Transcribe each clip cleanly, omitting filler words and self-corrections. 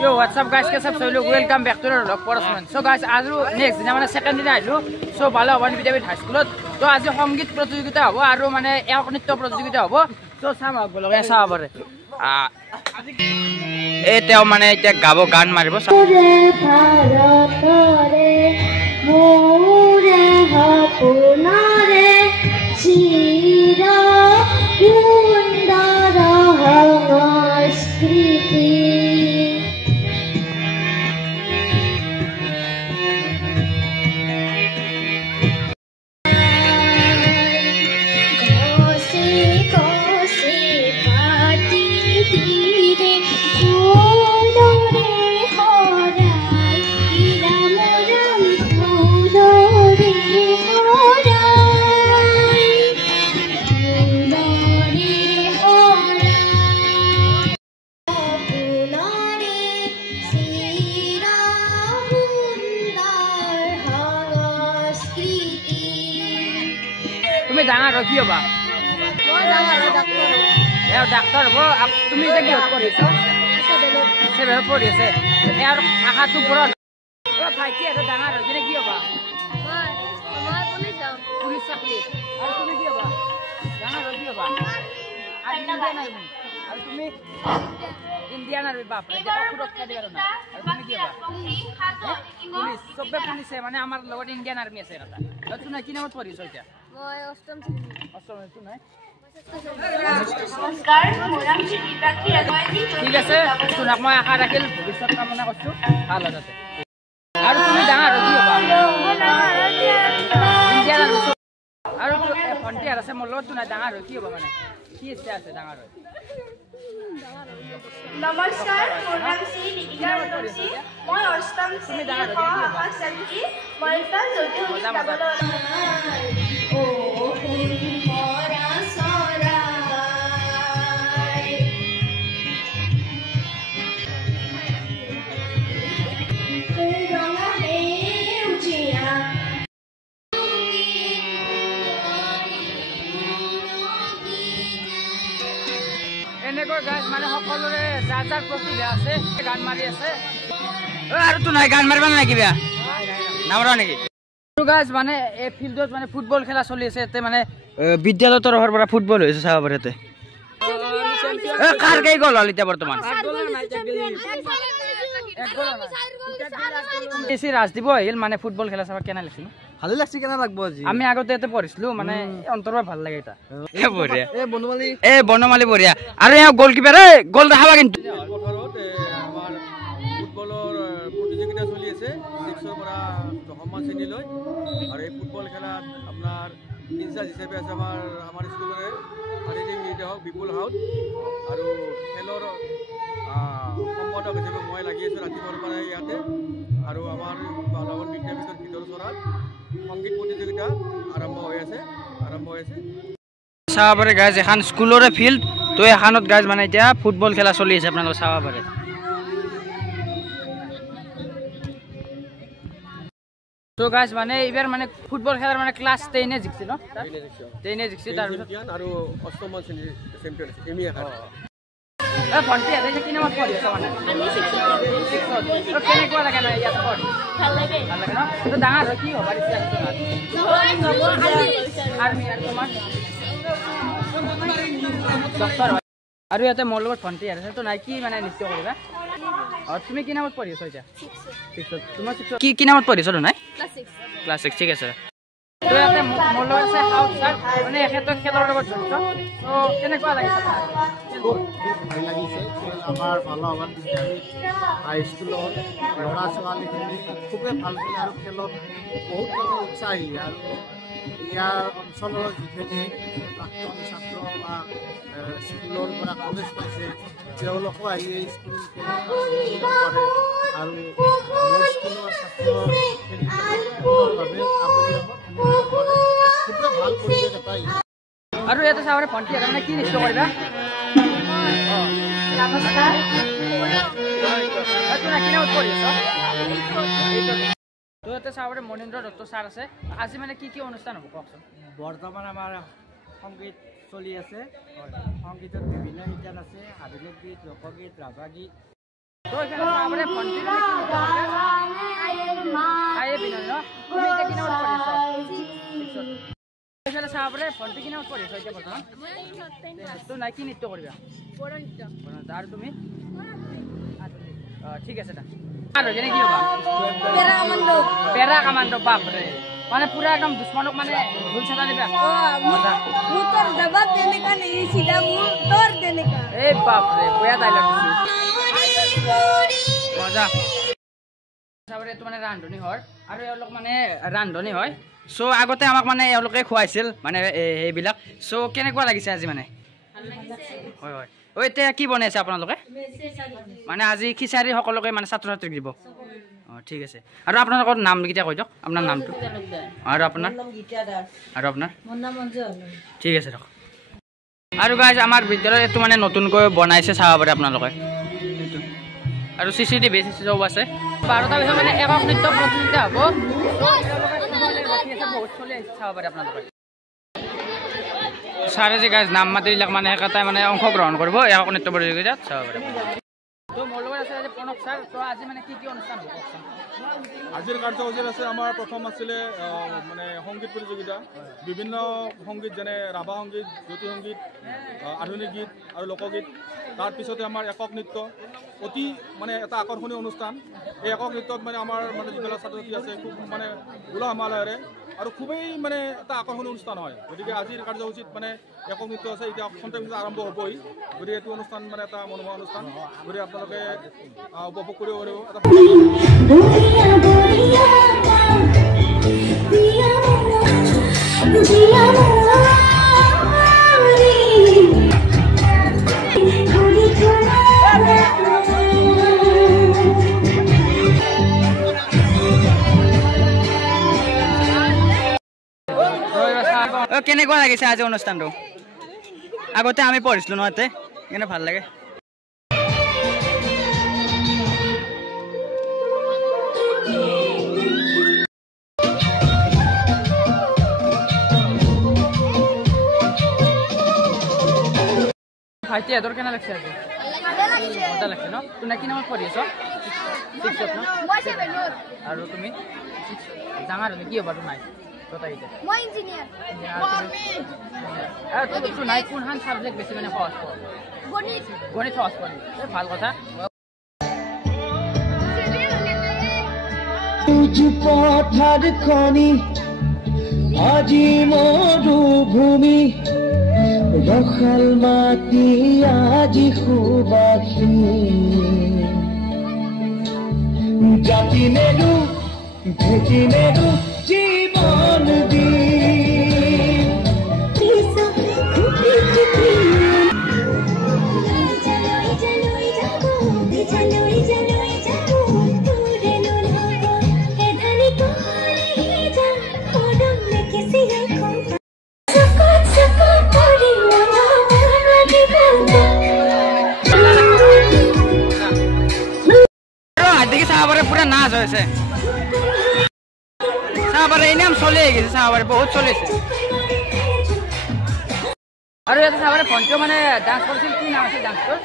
Yo, what's up guys? Kesap so look welcome back to the vlog portion. So guys, azu next dina mane second dina ailu. So bhala hoban Vidyapit high school. So azu songit protiyogita hobo aru mane ek nritya protiyogita hobo. So sama bologe sa bare. E teo mane eta gabo gan maribo. তুমি ডাঙৰ কি হবা মই ডাঙৰ doctor এ doctor হ'ব তুমি যে কি কৰিছ সেবেলত পঢ়ি আছে এৰ আশাটো পূৰণ ও ভাইটি এটা ডাঙৰ হৈ কিনে কি হবা মই পুলিচ চাকৰি আৰু তুমি কি হবা ডাঙৰ হৈ কি হবা আৰু তুমি ইণ্ডিয়ান আৰু বাপ ৰে সুৰক্ষা দিবা না আৰু তুমি কি হবা পুলিচ সবে পুলিচে মানে আমাৰ লগত ইণ্ডিয়ান আৰ্মি আছে এটা আৰু তুমি কি নামত পঢ়িছ এতিয়া মই অষ্টম শ্ৰেণী নাই নমস্কাৰ মোৰাম চিটি বাকি ৰাগয়তি ঠিক আছে শুনক মই আশা ৰাখিল ভৱিষ্যত কামনা কৰিছো ভাল আছে আৰু তুমি ডাঙৰ হৈ কি হবা ইণ্ডিয়ান আৰু ভণ্টি আছে মোৰ লগত তুমি ডাঙৰ হৈ কি হবা মানে কি ইচ্ছা আছে ডাঙৰ হৈ নমস্কাৰ মোৰাম চি লিখিকা ৰনসি মই অষ্টম শ্ৰেণী আশা ছাত্ৰী মই এটা জ্যোতি যাবলৈ ও মৰা চৰাই ৰঙা সেউজীয়া এনেকৈ গাছ মানে সকলোৰে যাৰ যাৰ প্ৰতিভা আছে গান মাৰি আছে আৰু তো নাই গান মাৰিবা নাই কিবা নামৰা নেকি গাছ মানে এই ফিল্ডত মানে ফুটবল খেলা চলি আছে এতে মানে বিদ্যালয়ৰ তৰফৰ পৰা ফুটবল হৈছে চাব পাৰে এতে কাৰ কেই গ'ল হল এতিয়া বৰ্তমান বেছি ৰাজদীপ আহিল মানে ফুটবল খেলা চাব কেনে লাগিছিল ভালে লাগছে কেনে লাগবো আজি আমি আগতে এতে পঢ়িছিলো মানে অন্তৰৰ ভাল লাগে এটা এ বঢ়িয়া এ বনমালী বঢ়িয়া আৰু এ গোলকিপাৰ এ গোল দেখাবা কিন্তু পথাৰত আমাৰ ফুটবলৰ প্ৰতিযোগিতা চলি আছে 6ৰ পৰা 10মান শ্ৰেণীলৈ আৰু এই ফুটবল খেলাত আপোনাৰ ইনচাৰ্জ হিচাপে আছে আমাৰ স্কুলৰে শাৰীৰিক নিৰ্দেশক বিপুল হাউদ আৰু খেলৰ সম্পাদক হিচাপে মই লাগি আছোঁ ৰাতিপুৱাৰ পৰা ইয়াতে আৰু আমাৰ বালাগন বিদ্যাপীঠৰ ভিতৰ চৰাত সংগীত প্ৰতিযোগিতা আৰম্ভ হৈ আছে চাব পাৰে গাইজ এখন স্কুলৰে ফিল্ড তো এখনত গাইজ মানে এতিয়া ফুটবল খেলা চলি আছে আপোনালোকে চাব পাৰে তো গাইজ মানে এইবাৰ মানে ফুটবল খেলাৰ মানে ক্লাছ 10 জিকিছে ন 10 জিকিছে তাৰ আৰু অষ্টমমান শ্ৰেণীৰ চেম্পিয়ন এমি এখন ভণ্টি আছে কি নামত পঢ়ি আছে মানে কেনেকুৱা লাগে না ইয়াত পঢ়ি ভাল লাগে ন তো ডাঙৰ হৈ কি হ'ব পাৰিছে আৰ্মি আৰু তোমাৰ ডক্টৰ আৰু ইয়াতে মোৰ লগত ভণ্টি আছে তো নাই কি মানে নিশ্চয় কৰিবা তুমি কি নামত পঢ়ি আছা এতিয়া 6 তোমাৰ কি নামত পঢ়ি আছা নাই ক্লাছ 6 ঠিক আছে তো ইয়াতে মোৰ লগত আছে হাউচ স্যাৰ মানে এখেতৰ খেলৰ লগত জড়িত তো কেনেকুৱা লাগিছে ভাল লাগিছে আমাৰ বালাগন বিদ্যাপীঠ হাইস্কুলৰ ল'ৰা ছোৱালীখিনি খুবেই ভাল খেলে আৰু খেলত বহুত উৎসাহী আৰু ইয়াৰ অঞ্চলৰ যিখিনি প্ৰাক্তন ছাত্ৰ বা স্কুলৰ পৰা কলেজ পাইছে তেওঁলোকো আহি এই স্কুলখিনি কৰে আৰু মোৰ স্কুলৰ ছাত্ৰখিনিৰ বাবে খুবেই ভাল পৰিৱেশ এটাই আৰু ইয়াতে চাবৰে ভণ্টি আছে মানে কি নিশ্চয় কৰিবা নমস্কাৰ কি নামত পঢ়ি আছা তো ইয়াতে চাবৰে মনীন্দ্ৰ দত্ত ছাৰ আছে আজি মানে কি অনুষ্ঠান হ'ব কওকচোন বৰ্তমান আমাৰ সংগীত চলি আছে সংগীতত বিভিন্ন শিতান আছে আধুনিক গীত লোকগীত ৰাভা গীত তো এখানে চাহাবৰে ভণ্টি আয়ে বিনয় ন তুমি এতিয়া কি নামত পঢ়িছা এখানে চাহাবৰে ভণ্টি কি নামত পঢ়িছা এতিয়া বৰ্তমান তো নাই কি নৃত্য কৰিবা আৰু তুমি ঠিক আছে দা আৰু যেনে কি হ'বা পেৰা কামাণ্ডো বাপৰে মানে পুৰা একদম দুশ্মনক মানে ভুল চাটা দিবা তোর জবাব দেনে কা নেই সিধা মুহ তোর দেনে কা এই বাপৰে বয়া ডাইলগ মজা চাবৰে তো মানে ৰান্ধনি হয় আৰু এওঁলোক মানে ৰান্ধনি হয় সো আগতে আমাক মানে এওঁলোকে খুৱাইছিল মানে এইবিলাক সো কেনেকুৱা লাগিছে আজি মানে হয় হয় ঐ এতিয়া কি বনাইছে আপোনালোকে মানে আজি খিচাৰি সকলোকে মানে ছাত্ৰ ছাত্ৰীক দিব ঠিক আছে আৰু আপোনালোকৰ নাম কেইটা কৈ দিয়ক আপোনাৰ নামটো আৰু আপোনাৰ ঠিক আছে দিয়ক আৰু গাইজ আমাৰ বিদ্যালয়ত এইটো মানে নতুনকৈ বনাইছে চাব পাৰে আপোনালোকে আৰু CCTV চব আছে 12টা বজাত মানে একক নৃত্য প্ৰতিযোগিতা হ'ব বহুত চলি চাব পাৰে আপোনালোকে ছাৰে যে গাইজ নাম মাতিবিলাক মানে একেটাই মানে অংশগ্ৰহণ কৰিব একক নৃত্য প্ৰতিযোগিতাত চাব পাৰে তো মোৰ লগত আছে আজি প্ৰণৱ ছাৰ তো আজি মানে কি অনুষ্ঠান হ'ব আজিৰ কাৰ্যসূচীত আছে আমাৰ প্ৰথম আছিলে মানে সংগীত প্ৰতিযোগিতা বিভিন্ন সংগীত যেনে ৰাভা সংগীত জ্যোতি সংগীত আধুনিক গীত আৰু লোকগীত তাৰপিছতে আমাৰ একক নৃত্য অতি মানে এটা আকৰ্ষণীয় অনুষ্ঠান এই একক নৃত্যত মানে আমাৰ মানে যিবিলাক ছাত্ৰ ছাত্ৰী আছে খুব মানে উলহ মালহেৰে আৰু খুবেই মানে এটা আকৰ্ষণীয় অনুষ্ঠান হয় গতিকে আজিৰ কাৰ্যসূচীত মানে একক নৃত্য আছে এতিয়া খন্তেক আৰম্ভ হ'বই গতিকে এইটো অনুষ্ঠান মানে এটা মনোমোহা অনুষ্ঠান গতিকে আপোনালোকে উপভোগ কৰিব পাৰিব কেনেকুৱা লাগিছে আজি অনুষ্ঠানটো আগতে আমি পঢ়িছিলো ন ইয়াতে কেনে ভাল লাগে ভাইটি এদৰ কেনে লাগছে আজি মজা লাগছে ন তুমি কি নামত পঢ়ি আছ 6ত ন আৰু তুমি ডাঙৰ কি হ'বা তোমাৰ মই ইঞ্জিনিয়াৰ তো নাই কোনখন সাবজেক্ট বেছি মানে সহজ গণিত গণিত সহজ কৰি ভাল কথা পথাৰ খনি আজি মৰুভূমি ৰখাল মাটি আজি সুবাসী জাতি নেৰু ভেটি নেৰু জীবন দি দেখি চাহাবাৰে পুৰা নাচ হৈছে চাহাবাৰে এনে চলি আহিছে চাহাবাৰে বহুত চলিছে আৰু ইয়াতে চাহাবাৰে ভণ্টিও মানে ডান্স কৰিছিল কি নাম আছে ডান্সটোৰ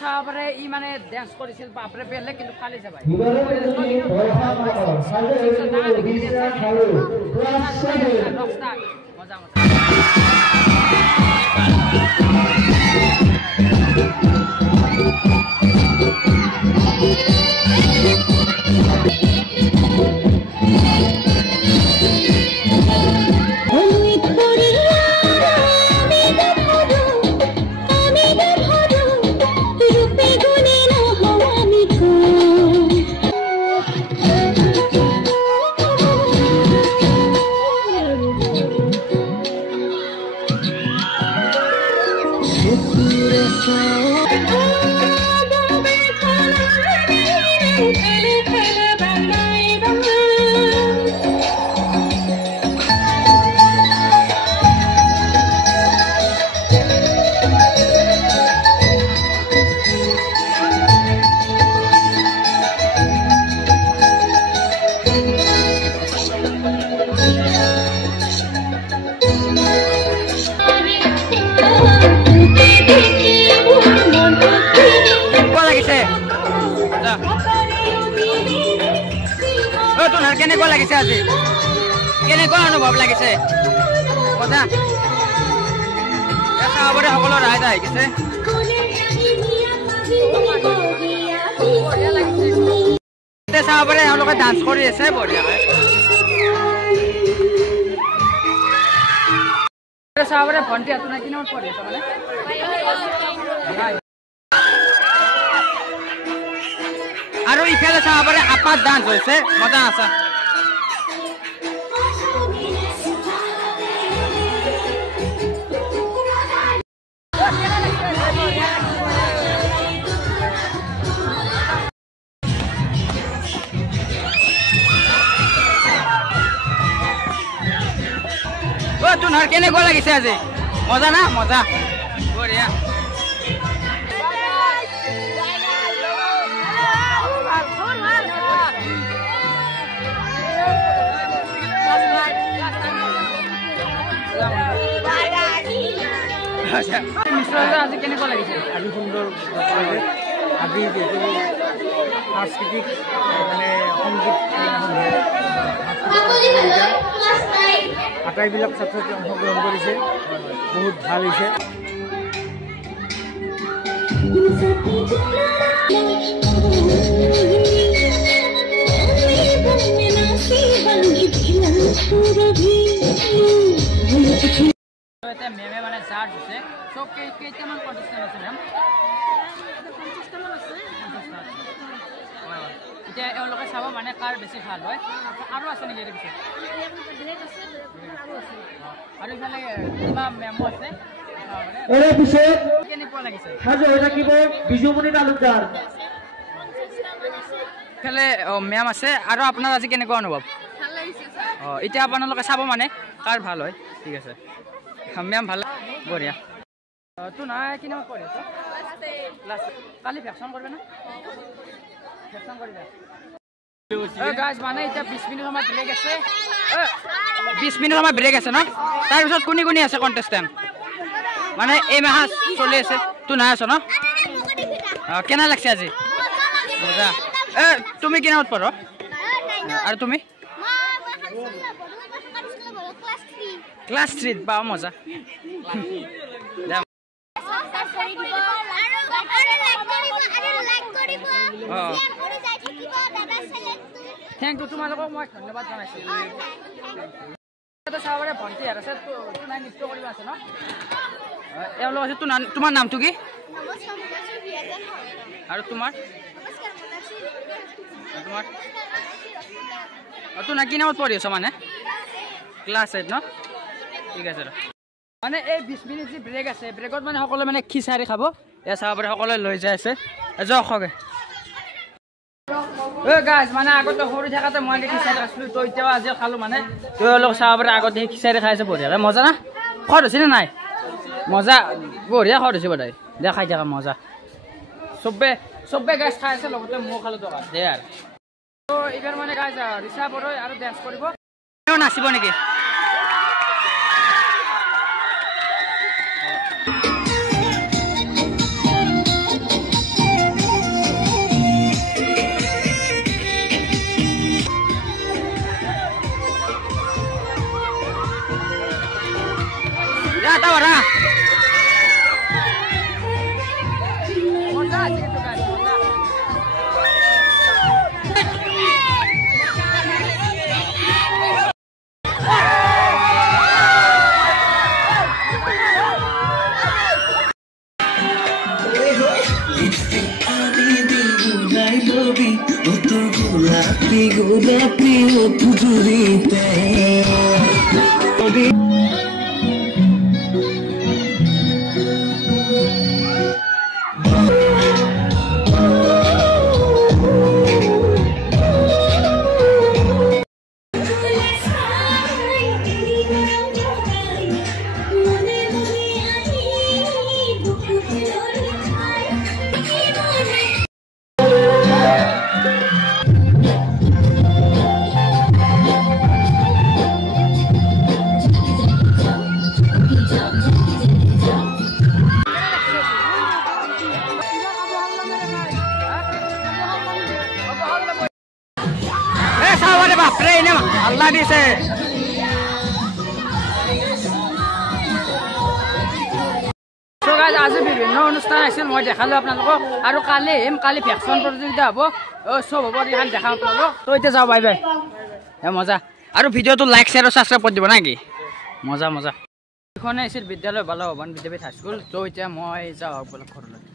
চাহাবাৰে ই মানে ডান্স কৰিছিল বাপৰে বেলেগ কিন্তু ফালি যাবাই মজা মজা তোমাৰ কেনেকুৱা লাগিছে আজি কেনেকুৱা অনুভৱ লাগিছে কথা চাবৰে সকলো ৰাইজ আহি গৈছে চাবৰে এওঁলোকে ডান্স কৰি আছে বঢ়িয়াকৈ চাবৰে ভণ্টি আপোনাৰ কি নামত পঢ়ি আছে মানে আৰু ইফালে চাবৰে আপাত ডান্স হৈছে মজা আছে তোমাৰ কেনেকুৱা লাগিছে আজি মজা না মজা বঢ়িয়া আজি কেনেকুৱা লাগিছে আজি সুন্দৰ আজি যিহেতু সাংস্কৃতিক মানে সংগীত আটাইবিলাক ছাত্ৰ ছাত্ৰী অংশগ্ৰহণ কৰিছে বহুত ভাল হৈছে মেমে মানে চাৰ্জ হৈছে চব কেইটামান কণ্টেষ্টেণ্ট আছে মেম এতিয়া এওঁলোকে চাব মানে কাৰ বেছি ভাল হয় আৰু আছে নেকি এইটো পিছত আৰু ইফালে কিবা মেমো আছে কেনেকুৱা লাগিছে সাজু হৈ থাকিব বিজুমণি তালুকদাৰ ইফালে মেম আছে আৰু আপোনাৰ আজি কেনেকুৱা অনুভৱ অঁ এতিয়া আপোনালোকে চাব মানে কাৰ ভাল হয় ঠিক আছে মেম ভাল বঢ়িয়া তোৰ নাই কি নামত পঢ়ি আছ কালি ভেকচিন কৰিবা না ভেকচিন কৰিবা গাইজ মানে এতিয়া 20 মিনিট সময় ব্ৰেক আছে 20 মিনিট সময় ব্ৰেক আছে ন তাৰপিছত কোনি কোনি আছে কণ্টেষ্টেণ্ট মানে এই মাহ চলি আছে তোৰ নাই আছ ন কেনে লাগছে আজি মজা তুমি কি নামত পঢ় আৰু তুমি ক্লাস 3 বা মজা থ্যাংক ইউ তোমালোকক মই ধন্যবাদ জনাইছো চাবৰে ভণ্টি আৰু আছে নাই নৃত্য কৰিব আছে ন এওঁলোক আছে তোমাৰ নামটো কি আৰু তোমাৰ তোমাৰ তোৰ কি নামত পঢ়ি আছ মানে ক্লাছ 8 ন ঠিক আছে মানে এই 20 মিনিট যে ব্ৰেক আছে ব্ৰেকত মানে সকলোৱে মানে খিচাৰি খাব এ চাবৰে সকলোৱে লৈ যাই আছে জখগে গাইজ মানে আগতে সৰু থাকাতে মই খিচাৰি খাইছিলো তো এতিয়াও আজি খালো মানে তেওঁলোক চাবৰে আগতে খিচাৰি খাইছে বঢ়িয়া মজা না খৰ হৈছে নে নাই মজা বঢ়িয়া খৰ হৈছে বধাই দে খাই থাকা মজা চবে গাইজ খাই আছে লগতে ময়ো খালো টকা দে আৰু তো এইবাৰ মানে গাইজ ৰিচা বৰৈ আৰু ডেন্স কৰিব নাচিব নেকি Tá ora. Monta aja gitu kan. Gulapi pujurite এনে হাল্লা দিছে আজি বিভিন্ন অনুষ্ঠান আছিল মই দেখালো আপোনালোকক আৰু কালি ভেকচিন প্ৰতিযোগিতা হ'ব চব হ'ব এইখন দেখাম আপোনালোকক তো এতিয়া যাওঁ বাই বাই মজা আৰু ভিডিঅ'টো লাইক শ্বেয়াৰ আৰু ছাবস্ক্ৰাইব কৰি দিব নাকি মজা এইখনে আছিল বিদ্যালয় বালা ভৱন বিদ্যাপীঠ হাইস্কুল তো এতিয়া মই যাওঁ ঘৰলৈ